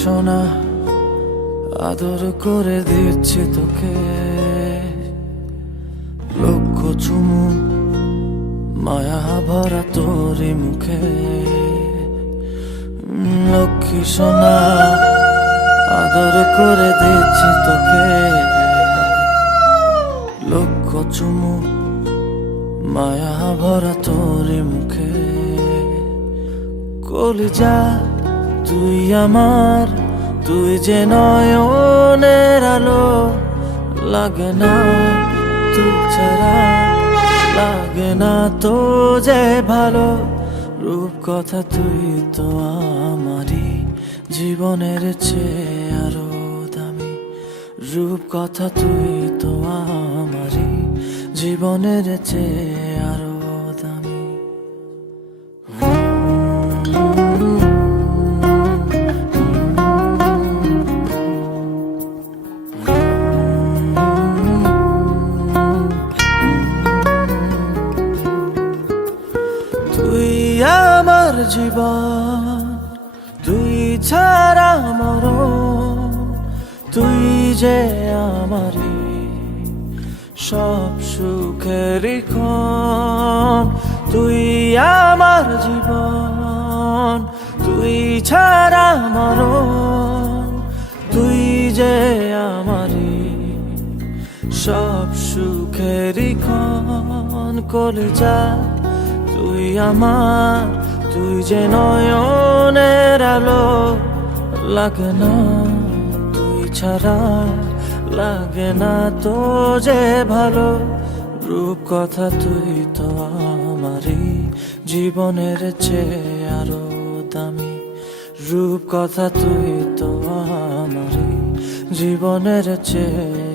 সোনা আদর করে দিচ্ছি তোকে, লক্ষ চুমু মায়া ভরা তোরই মুখে। লক্ষ্মী সোনা আদর করে দিচ্ছি তোকে, লক্ষ চুমু মায়া ভরা তোরই মুখে। কলিজা তুই আমার, তুই যে নয়নের আলো, লাগে না তুই ছাড়া, লাগে না তো যে ভালো। রূপ কথা তুই তো আমারই জীবনের চেয়ে আরো দামি, রূপ কথা তুই তো আমারই জীবনের চেয়ে আরো দামি। তুই আমার জীবন, তুই ছাড়া মরণ, তুই যে আমারই সব সুখেরই ক্ষণ। তুই আমার জীবন, তুই ছাড়া মরণ, তুই যে আমারই সব সুখেরই ক্ষণ। কলিজা তুই আমার, তুই যে নয়নের আলো, লাগে না তুই ছাড়া, লাগে না তো যে ভালো। রূপ কথা তুই তো আমারই জীবনের চেয়ে আরো দামি, রূপ কথা তুই তো আমারই জীবনের চেয়ে